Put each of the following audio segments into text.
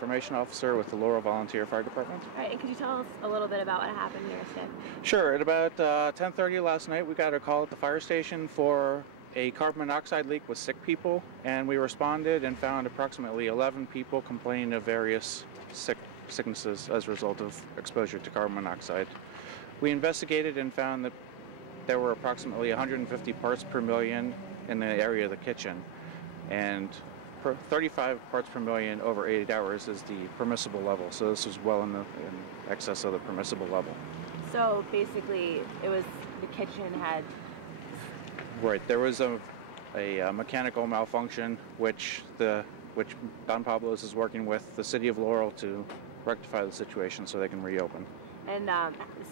Information officer with the Laurel Volunteer Fire Department. All right, and could you tell us a little bit about what happened here today? Sure. At about 10:30 last night, we got a call at the fire station for a carbon monoxide leak with sick people, and we responded and found approximately 11 people complaining of various sicknesses as a result of exposure to carbon monoxide. We investigated and found that there were approximately 150 parts per million in the area of the kitchen, and 35 parts per million over 8 hours is the permissible level. So this was well in excess of the permissible level. So basically, it was the kitchen had... Right. There was a mechanical malfunction, which Don Pablo is working with the city of Laurel to rectify the situation so they can reopen. And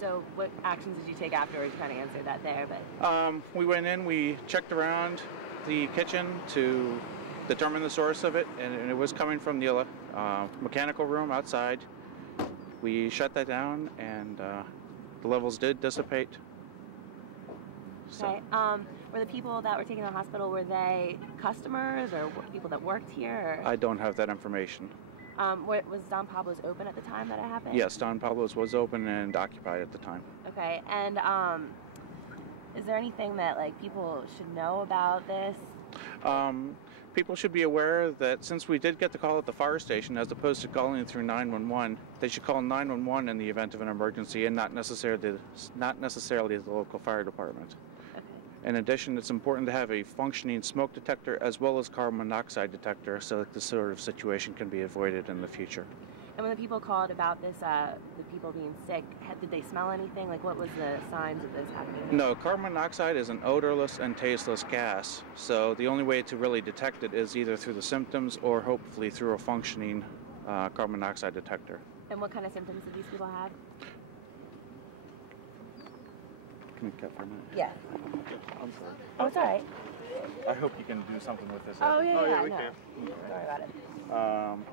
so what actions did you take afterwards? You kind of answered that there, but... We went in, we checked around the kitchen to determine the source of it, and it was coming from the mechanical room outside. We shut that down, and the levels did dissipate. So. Okay. Were the people that were taken to the hospital, were they customers or people that worked here? Or? I don't have that information. Was Don Pablo's open at the time that it happened? Yes, Don Pablo's was open and occupied at the time. Okay. And is there anything that people should know about this? People should be aware that since we did get the call at the fire station, as opposed to calling through 911, they should call 911 in the event of an emergency, and not necessarily the local fire department. Okay. In addition, it's important to have a functioning smoke detector as well as carbon monoxide detector so that this sort of situation can be avoided in the future. And when the people called about this, the people being sick, did they smell anything? What was the signs of this happening? No, carbon monoxide is an odorless and tasteless gas, so the only way to really detect it is either through the symptoms or hopefully through a functioning carbon monoxide detector. And what kind of symptoms did these people have? Can we cut for a minute? Yeah. I'm sorry. Oh, it's all right. I hope you can do something with this. Oh, yeah, we no. can. Sorry about it.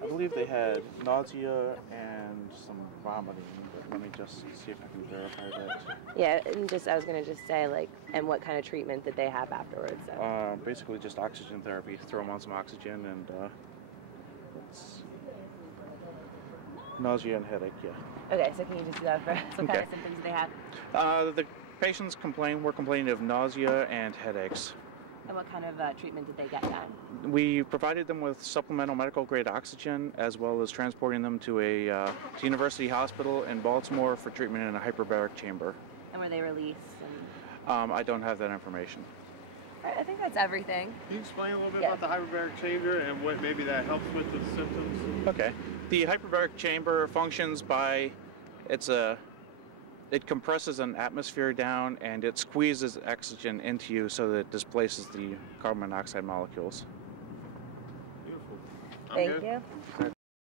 I believe they had nausea and some vomiting, but let me just see if I can verify that. Yeah, and I was going to just say, and what kind of treatment did they have afterwards? So. Basically just oxygen therapy. Throw them on some oxygen and it's nausea and headache, yeah. Okay, so can you just do that for us? What kind of symptoms did they have? The patients were complaining of nausea and headaches. And what kind of treatment did they get done? We provided them with supplemental medical grade oxygen, as well as transporting them to a University Hospital in Baltimore for treatment in a hyperbaric chamber. And were they released? I don't have that information. All right, I think that's everything. Can you explain a little bit about the hyperbaric chamber and what maybe that helps with the symptoms? Okay. The hyperbaric chamber functions by it compresses an atmosphere down and it squeezes oxygen into you so that it displaces the carbon monoxide molecules. Beautiful. Thank you.